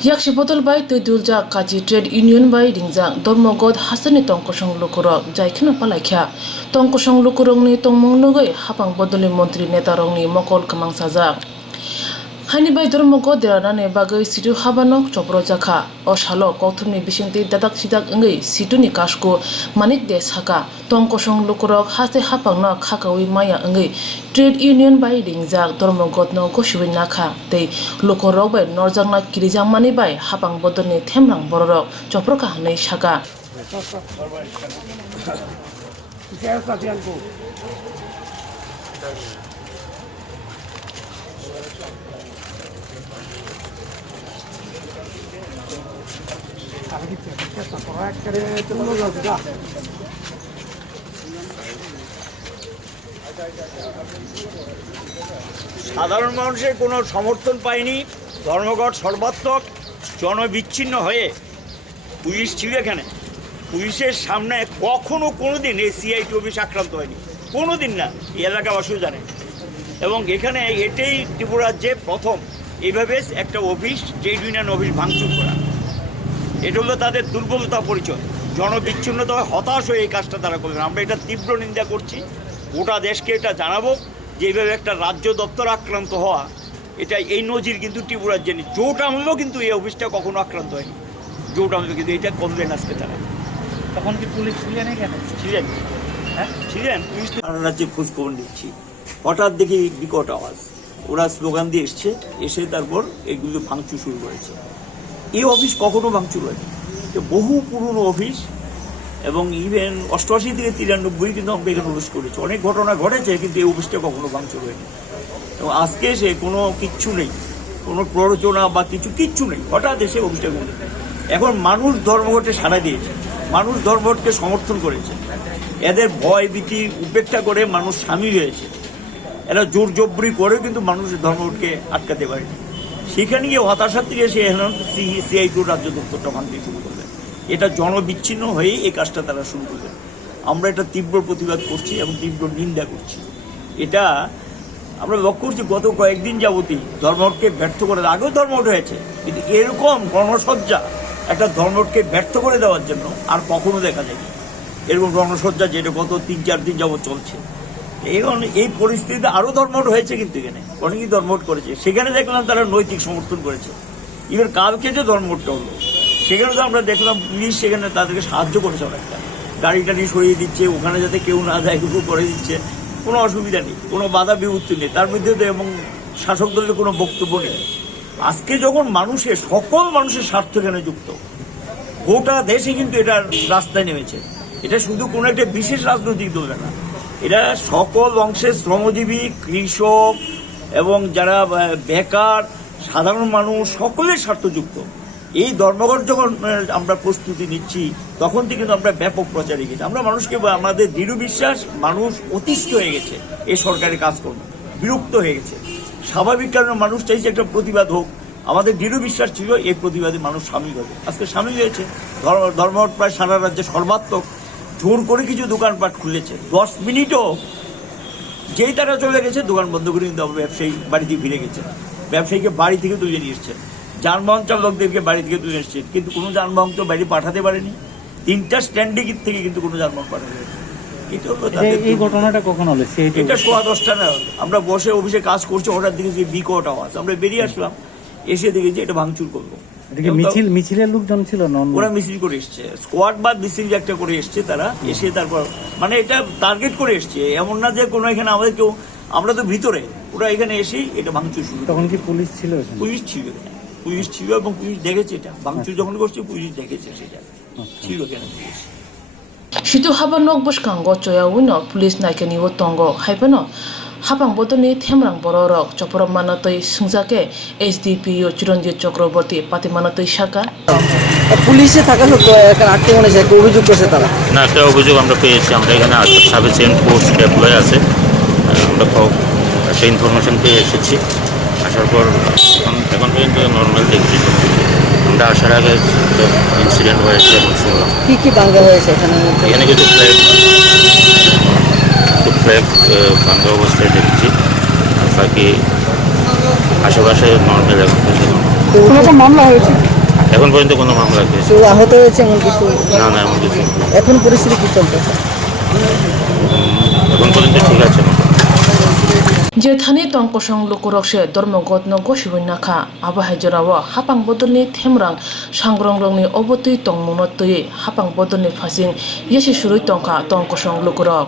Yakshi botol bai te dulja kaji trade union bai ringjang dormogod hasani tongkosong lukurok jaikhna palaikha tongkosong lukurong ni tongmung nogai hapang bodoli mantri netarong ni mokol kamang sajak hani bai dormogod derane bagai situ habanok chopro jakha o shalo kothumni bisingti dadak sidak ngai situni kasko manik de saka tongkosong lukurok hase hapangna khakawi maya ngai trade union bai ringjak dormogod no goshuin nakha tei lukurok bai norjangna kirijang mani bai hapang bodolni themrang bororok chopro ka hanai saka সাধারণ মানুষের কোনো সমর্থন পায়নি। ধর্মঘট সর্বাত্মক জনবিচ্ছিন্ন হয়ে police ছিল এখানে। পুলিশের সামনে কখনো কোনোদিন এই সিআইটি অফিস আক্রান্ত হয়নি, কোনোদিন না, এই এলাকাবাসীও জানে। এবং এখানে এটাই ত্রিপুরা রাজ্যে প্রথম এইভাবে একটা অফিস ট্রেড ইউনিয়ন অফিস ভাঙচুর করা। এটা হলো তাদের দুর্বলতা পরিচয়, জনবিচ্ছিন্নতা হতাশ হয়ে এই কাজটা তারা করলেন। আমরা এটা তীব্র নিন্দা করছি, গোটা দেশকে এটা জানাবো যে এইভাবে একটা রাজ্য দপ্তর আক্রান্ত হওয়া, এটা এই নজির কিন্তু ত্রিপুরা রাজ্যে নেই। জোট আমলেও কিন্তু এই অফিসটা কখনো আক্রান্ত হয়নি, জোট আমলে কিন্তু এটা করলেন আজকে তারা। তখন কি পুলিশ ছিলেন এখানে? ছিলেন, হ্যাঁ ছিলেন। পুলিশ সারা রাজ্যে খোঁজখবর নিচ্ছি, হঠাৎ দেখি বিকট আওয়াজ, ওরা স্লোগান দিয়ে এসে তারপর এগুলো ভাঙচুর শুরু করেছে। এই অফিস কখনো ভাঙচুর হয়নি, বহু পুরনো অফিস। এবং ইভেন 88 থেকে 93 কিন্তু আমরা এখানে প্রবেশ করেছি, অনেক ঘটনা ঘটেছে, কিন্তু এই অফিসটা কখনো ভাঙচুর হয়নি। এবং আজকে এসে কোনো কিচ্ছু নেই, কোনো প্ররোচনা বা কিচ্ছু নেই, হঠাৎ এসে অফিসটা ঘুরে। এখন মানুষ ধর্মঘটে সাড়া দিয়েছে, মানুষ ধর্মঘটকে সমর্থন করেছে, এদের ভয় ভীতি উপেক্ষা করে মানুষ সামিল হয়েছে। এরা জোর জবরি করে কিন্তু মানুষের ধর্মঘটকে আটকাতে পারেনি। সেখানে গিয়ে হতাশার থেকে সে এখন সিআইটির রাজ্য দপ্তরটা ভাঙতে শুরু করবে। এটা জনবিচ্ছিন্ন হয়ে এই কাজটা তারা শুরু করবে। আমরা এটা তীব্র প্রতিবাদ করছি এবং তীব্র নিন্দা করছি। এটা আমরা লক্ষ্য করছি গত কয়েকদিন যাবতই ধর্মঘটকে ব্যর্থ করে, আগেও ধর্মঘট হয়েছে, কিন্তু এরকম রণসজ্জা একটা ধর্মঘটকে ব্যর্থ করে দেওয়ার জন্য আর কখনো দেখা যায়নি। এরকম রণসজ্জা যেটা গত 3-4 দিন যাবত চলছে। এখন এই পরিস্থিতিতে আরও ধর্মঘট হয়েছে, কিন্তু এখানে অনেকেই ধর্মঘট করেছে, সেখানে দেখলাম তারা নৈতিক সমর্থন করেছে। এবার কালকে যে ধর্মঘটটা হলো সেখানে তো আমরা দেখলাম পুলিশ সেখানে তাদেরকে সাহায্য করেছে, অনেকটা গাড়ি টাড়ি সরিয়ে দিচ্ছে, ওখানে যাতে কেউ না যায় এটুকু করে দিচ্ছে, কোনো অসুবিধা নেই, কোনো বাধা বিপত্তি নেই তার মধ্যে। এবং শাসক দলের কোনো বক্তব্য নেই। আজকে যখন সকল মানুষের স্বার্থ এখানে যুক্ত, গোটা দেশে কিন্তু এটা রাস্তায় নেমেছে। এটা শুধু কোনো একটা বিশেষ রাজনৈতিক দল না, এটা সকল অংশের শ্রমজীবী, কৃষক এবং যারা বেকার, সাধারণ মানুষ, সকলের স্বার্থযুক্ত। এই ধর্মঘট যখন আমরা প্রস্তুতি নিচ্ছি তখন থেকে কিন্তু আমরা ব্যাপক প্রচারে গেছি। আমরা মানুষকে, আমাদের দৃঢ় বিশ্বাস, মানুষ অতিষ্ঠ হয়ে গেছে এই সরকারের কাজকর্ম, বিরক্ত হয়ে গেছে। স্বাভাবিক কারণে মানুষ চাইছে একটা প্রতিবাদ হোক। আমাদের দৃঢ় বিশ্বাস ছিল এই প্রতিবাদে মানুষ সামিল হবে, আজকে সামিল হয়েছে। ধর্মঘট প্রায় সারা রাজ্যে সর্বাত্মক। জোর করে কিছু দোকানপাট খুলেছে, 10 মিনিটও যেই তারা চলে গেছে দোকান বন্ধ করে কিন্তু ব্যবসায়ী বাড়িতে ফিরে গেছে। ব্যবসায়ীকে বাড়ি থেকে তুলে নিয়ে এসছেন, যানবাহন চালকদেরকে বাড়ি থেকে তুলে এসছেন, কিন্তু কোনো যানবাহন তো বাড়ি পাঠাতে পারেনি। 3টা স্ট্যান্ডে থেকে কিন্তু কোনো যানবাহন পাঠাতে পারেনি। এই ঘটনাটা কখন হলো? এটা 10:15 না, আমরা বসে অফিসে কাজ করছি, হঠাৎ দিকে যে বিকট আওয়াজ, আমরা বেরিয়ে আসলাম, এসে দেখেছি এটা ভাঙচুর করলো। মিছিলের লোকজন ছিল না, ওরা মিছিল করে এসছে, স্কোয়াড বা মিছিল একটা করে এসছে তারা, এসে তারপর মানে এটা টার্গেট করে এসছে, এমন না যে কোনো এখানে আমাদের কেউ, আমরা তো ভিতরে, ওরা এখানে এসেই এটা ভাঙচুর শুরু। তখন কি পুলিশ ছিল? পুলিশ ছিল, পুলিশ ছিল এবং পুলিশ দেখেছে এটা ভাঙচুর যখন করছে, পুলিশ দেখেছে সেটা ছিল কেন police. situ habanok boskango choya wino police naikani wo tongo haibano hapang bodoni themrang bororok chopro manatoi sungjake HDPO Chiranjit Chakraborty pati manatoi saka পুলিশে থাকা সত্ত্বেও এখানে আটকে মনে হয় অভিযোগ করছে তারা। না, একটা অভিযোগ আমরা পেয়েছি। আমরা এখানে সাবে চেন পোস্ট এমপ্লয় আছে, আমরা একটা ইনফরমেশন পেয়ে এসেছি। আসার পর এখন পর্যন্ত নর্মাল দেখছি। আমরা আসার আগে ইনসিডেন্ট হয়েছে এবং শুনলাম কি ভাঙ্গা হয়েছে এখানে? এখানে কিছু ফ্ল্যাগ ভাঙ্গা অবস্থায় দেখছি, আর বাকি আশেপাশে নর্মাল এখন কোনো মামলা হয়েছে? এখন পর্যন্ত কোনো মামলা কেস কেউ আহত হয়েছে এমন কিছু? না না এমন কিছু না। এখন পরিস্থিতি কি চলতেছে? এখন পর্যন্ত ঠিক আছে যে থানি তংকসং লুকুরকসে ধর্মগত নগো শিবন্যাখা আবাহাই জরাও হাপাং বদলনি থেমরাং সাংগ্রংরংনি অবতই তংমুনতই হাপাং বদলনি ফাসিং ইয়েসি সুরুই তংখা তংকসং লুকুরক